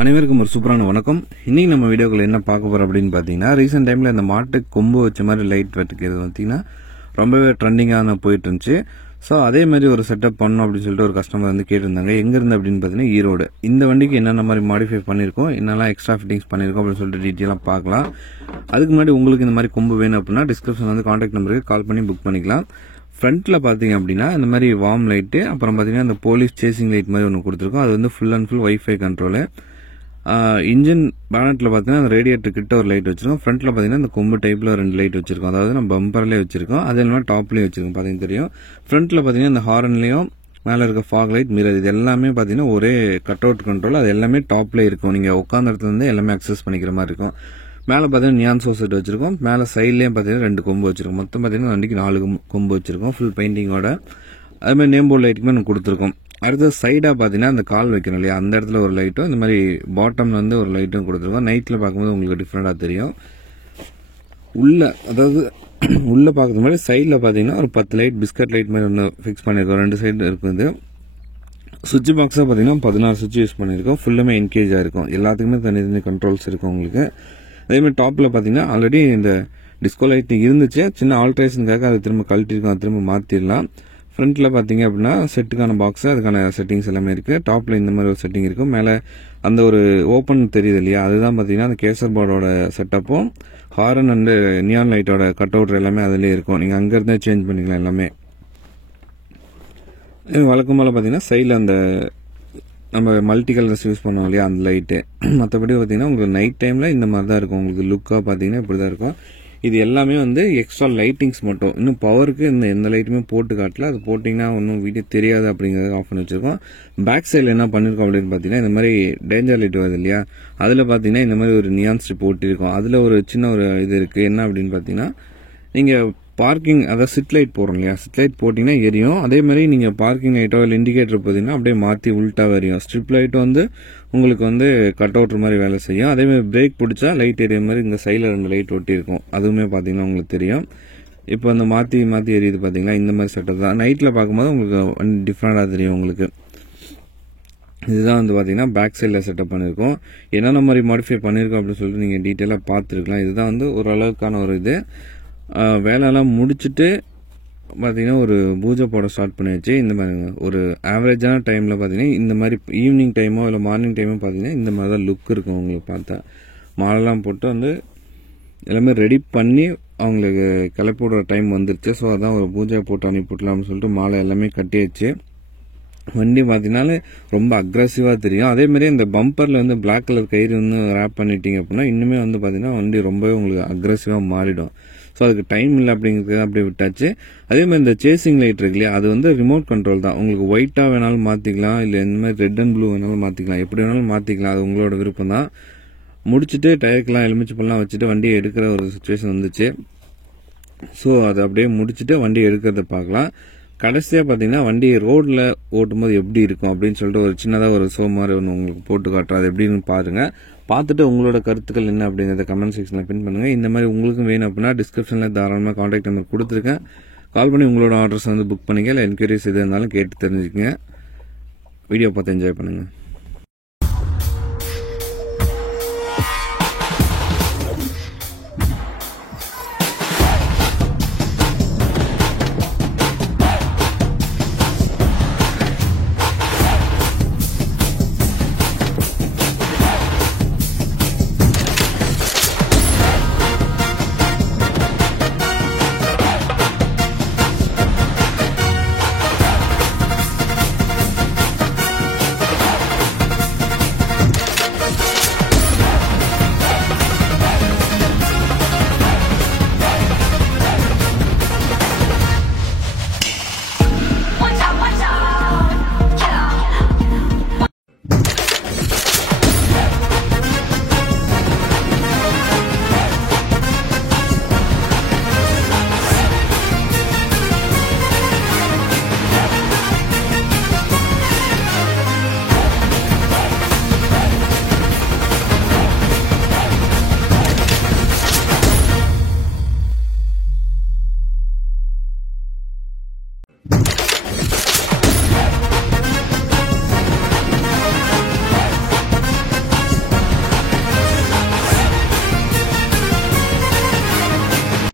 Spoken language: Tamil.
அனைவருக்கும் ஒரு சூப்பரான வணக்கம். இன்னைக்கு நம்ம வீடியோக்குள்ள என்ன பார்க்க போறோம் அப்படின்னு பாத்தீங்கன்னா, ரீசெண்ட் டைம்ல இந்த மாட்டுக்கு கொம்பு வச்ச மாதிரி லைட் வெட்டுக்கிறது பாத்தீங்கன்னா ரொம்பவே ட்ரெண்டிங்கான போயிட்டு இருந்துச்சு. ஸோ அதே மாதிரி ஒரு செட்டப் பண்ணணும் அப்படின்னு சொல்லிட்டு ஒரு கஸ்டமர் வந்து கேட்டிருந்தாங்க. எங்க இருந்து அப்படின்னு பாத்தீங்கன்னா ஈரோடு. இந்த வண்டிக்கு என்னென்ன மாதிரி மாடிஃபை பண்ணிருக்கோம், என்னெல்லாம் எக்ஸ்ட்ரா ஃபிட்டிங்ஸ் பண்ணிருக்கோம் அப்படின்னு சொல்லிட்டு டீட்டெயிலாக பார்க்கலாம். அதுக்கு முன்னாடி உங்களுக்கு இந்த மாதிரி கொம்பு வேணும் அப்படின்னா டிஸ்கிரிப்ஷன் வந்து கான்டாக்ட் நம்பருக்கு கால் பண்ணி புக் பண்ணிக்கலாம். ஃப்ரண்ட்ல பாத்தீங்க அப்படின்னா இந்த மாதிரி வார்ம் லைட்டு, அப்புறம் பாத்தீங்கன்னா இந்த போலீஸ் சேசிங் லைட் மாதிரி ஒன்று கொடுத்துருக்கோம். அது வந்து full and full wifi control. Engine பேனட்ல பாத்தீங்கன்னா அந்த ரேடியேட்டர் கிட்ட ஒரு லைட் வச்சிருக்கோம். ஃப்ரண்ட்ல பாத்தீங்கன்னா இந்த கொம்பு டைப்ல 2 லைட் வச்சிருக்கோம். அதாவது நம்ம பம்பர்லயே வச்சிருக்கோம், அதே மாதிரி டாப்லயே வச்சிருக்கோம். பாத்தீங்கன்னா தெரியும். ஃப்ரண்ட்ல பாத்தீங்கன்னா இந்த ஹாரன்லயும் மேல இருக்க ஃபாக் லைட், மிரர், இது எல்லாமே பாத்தீங்கன்னா ஒரே கட் அவுட் கண்ட்ரோல். அது எல்லாமே டாப்ல இருக்கும். நீங்க உட்கார்ந்த இடத்துல இருந்து எல்லாமே அக்சஸ் பண்ணிக்கிற மாதிரி இருக்கும். மேல பாத்தீங்கன்னா நியான் சோசெட் வச்சிருக்கோம். மேல சைட்லயும் பாத்தீங்கன்னா 2 கொம்பு வச்சிருக்கோம். மொத்தம் பாத்தீங்கன்னா வண்டிக்கு 4 கொம்பு வச்சிருக்கோம் ஃபுல் பெயிண்டிங்கோட. அதே மாதிரி நேம் போர்டு லைட்டுமே நம்ம கொடுத்துருக்கோம். அடுத்து சைடா பாத்தீங்கன்னா அந்த கால் வைக்கணும் இல்லையா, அந்த இடத்துல ஒரு லைட்டும், இந்த மாதிரி பாட்டம்ல வந்து ஒரு லைட்டும் கொடுத்துருக்கோம். நைட்ல பார்க்கும்போது உங்களுக்கு டிஃப்ரெண்டா தெரியும். உள்ள அதாவது உள்ள பார்க்கறது மாதிரி சைட்ல பாத்தீங்கன்னா ஒரு 10 லைட் பிஸ்கட் லைட் மாதிரி ஒன்று ஃபிக்ஸ் பண்ணிருக்கோம். 2 சைடு இருக்குது. சுவிட்ச் பாக்ஸா பாத்தீங்கன்னா 16 சுவிட்ச் யூஸ் பண்ணிருக்கோம். ஃபுல்லுமே என்கேஜா இருக்கும். எல்லாத்துக்குமே தனித்தனி கண்ட்ரோல்ஸ் இருக்கும் உங்களுக்கு. அதே மாதிரி டாப்ல பாத்தீங்கன்னா ஆல்ரெடி இந்த டிஸ்கோ லைட் இருந்துச்சு, சின்ன ஆல்ட்ரேஷனுக்காக அதை திரும்ப கழட்டிருக்கோம், அதை திரும்ப மாத்திரலாம். ஃப்ரண்ட்ல பாத்தீங்க அப்படின்னா செட்டுக்கான பாக்ஸ், அதுக்கான செட்டிங்ஸ் எல்லாமே இருக்கு. டாப்ல இந்த மாதிரி ஒரு செட்டிங் இருக்கும். மேல அந்த ஒரு ஓப்பன் தெரியுது இல்லையா, அதுதான் பாத்தீங்கன்னா அந்த கேசர் போர்டோட செட்டப்பும் ஹாரன் அண்ட் நியான் லைட்டோட கட் அவுட் எல்லாமே அதுலயே இருக்கும். நீங்க அங்க இருந்தே சேஞ்ச் பண்ணிக்கலாம் எல்லாமே. வழக்கம் போல பாத்தீங்கன்னா சைட்ல அந்த நம்ம மல்டி கலர்ஸ் யூஸ் பண்ணுவோம் இல்லையா அந்த லைட்டு. மற்றபடி பாத்தீங்கன்னா உங்களுக்கு நைட் டைம்ல இந்த மாதிரி தான் இருக்கும். உங்களுக்கு லுக்கா பாத்தீங்கன்னா இப்படிதான் இருக்கும். இது எல்லாமே வந்து எக்ஸ்ட்ரா லைட்டிங்ஸ் மட்டும். இன்னும் பவருக்கு எந்த லைட்டுமே போட்டு காட்டல. அது போட்டீங்கன்னா ஒன்றும் வீடியோ தெரியாது அப்படிங்கறது ஆஃப் பண்ணி வச்சிருக்கோம். பேக் சைடில் என்ன பண்ணிருக்கோம் அப்படின்னு பாத்தீங்கன்னா இந்த மாதிரி டேஞ்சர் லைட் வருது இல்லையா, அதுல பாத்தீங்கன்னா இந்த மாதிரி ஒரு நியான் ஸ்ட்ரிப் போட்டிருக்கோம். அதுல ஒரு சின்ன ஒரு இது இருக்கு. என்ன அப்படின்னு பாத்தீங்கன்னா, நீங்க பார்க்கிங் அதாவது சிட் லைட் போடுறோம் இல்லையா, சிட் லைட் போட்டீங்கன்னா எரியும். அதே மாதிரி நீங்க பார்க்கிங் லைட்டோ இல்லை இண்டிகேட்டர் போட்டீங்கன்னா அப்படியே மாத்தி உல்ட்டா எரியும். ஸ்ட்ரிப் லைட் வந்து உங்களுக்கு வந்து கட் அவுட் மாதிரி வேலை செய்யும். அதே மாதிரி பிரேக் பிடிச்சா லைட் எரிய மாதிரி இந்த சைடில் 2 லைட் ஒட்டி இருக்கும். அதுவுமே பாத்தீங்கன்னா உங்களுக்கு தெரியும். இப்போ அந்த மாத்தி எரியுது பாத்தீங்களா, இந்த மாதிரி செட்டப் தான். நைட்ல பார்க்கும்போது உங்களுக்கு டிஃப்ரெண்டா தெரியும் உங்களுக்கு. இதுதான் வந்து பாத்தீங்கன்னா பேக் சைட்ல செட்டப் பண்ணிருக்கோம். என்னென்ன மாதிரி மாடிஃபை பண்ணிருக்கோம் அப்படின்னு சொல்லிட்டு நீங்க டீட்டெயிலா பார்த்துருக்கலாம். இதுதான் வந்து ஒரு அளவுக்கான ஒரு இது. வேலையெல்லாம் முடிச்சுட்டு பாத்தீங்கன்னா ஒரு பூஜை போட ஸ்டார்ட் பண்ணியாச்சு. இந்த மாதிரி ஒரு ஆவரேஜான டைம்ல பாத்தீங்கன்னா இந்த மாதிரி ஈவினிங் டைமோ இல்லை மார்னிங் டைமோ பாத்தீங்கன்னா இந்த மாதிரி தான் லுக் இருக்கும் உங்களுக்கு. பார்த்தா மாலைலாம் போட்டு வந்து எல்லாமே ரெடி பண்ணி அவங்களுக்கு கிளப்பி விடுற டைம் வந்துருச்சு. ஸோ அதான் ஒரு பூஜை போட்டு அனுப்பிவிடலாம்னு சொல்லிட்டு மாலை எல்லாமே கட்டியாச்சு. வண்டி பாத்தீங்கன்னா ரொம்ப அக்ரெசிவா தெரியும். அதே மாதிரி இந்த பம்பர்ல வந்து பிளாக் கலர் கயிறு வந்து ரேப் பண்ணிட்டீங்க அப்படின்னா இன்னுமே வந்து பாத்தீங்கன்னா வண்டி ரொம்பவே உங்களுக்கு அக்ரெசிவா மாறிடும். ஸோ அதுக்கு டைம் இல்லை அப்படிங்கிறது அப்படியே விட்டாச்சு. அதே மாதிரி இந்த சேசிங் லைட் இருக்கு இல்லையா, அது வந்து ரிமோட் கண்ட்ரோல் தான். உங்களுக்கு ஒயிட்டா வேணாலும் மாத்திக்கலாம், இல்லை இந்த மாதிரி ரெட் அண்ட் ப்ளூ வேணாலும் மாத்திக்கலாம், எப்படி வேணாலும் மாத்திக்கலாம். அது உங்களோட விருப்பம் தான். முடிச்சுட்டு டயருக்கெல்லாம் எலுமிச்சப்பழம் வச்சுட்டு வண்டியை எடுக்கிற ஒரு சுச்சுவேஷன் வந்துச்சு. ஸோ அதை அப்படியே முடிச்சுட்டு வண்டி எடுக்கிறத பார்க்கலாம். கடைசியா பாத்தீங்கன்னா வண்டி ரோட்ல ஓட்டும்போது எப்படி இருக்கும் அப்படின்னு சொல்லிட்டு ஒரு சின்னதா ஒரு ஷோ மாதிரி ஒன்று உங்களுக்கு போட்டு காட்டுறோம். அது எப்படின்னு பாருங்க. பார்த்துட்டு உங்களோட கருத்துக்கள் என்ன அப்படிங்கறத கமெண்ட் செக்ஷன்ல பின் பண்ணுங்க. இந்த மாதிரி உங்களுக்கும் வேணும் அப்படின்னா டிஸ்கிரிப்ஷன்ல தாராளமா கான்டாக்ட் நம்பர் கொடுத்துருக்கேன். கால் பண்ணி உங்களோட ஆர்டர்ஸ் வந்து புக் பண்ணிக்க, இல்லை என்கொயரிஸ் எது இருந்தாலும் கேட்டு தெரிஞ்சுக்கங்க. வீடியோ பார்த்து என்ஜாய் பண்ணுங்க.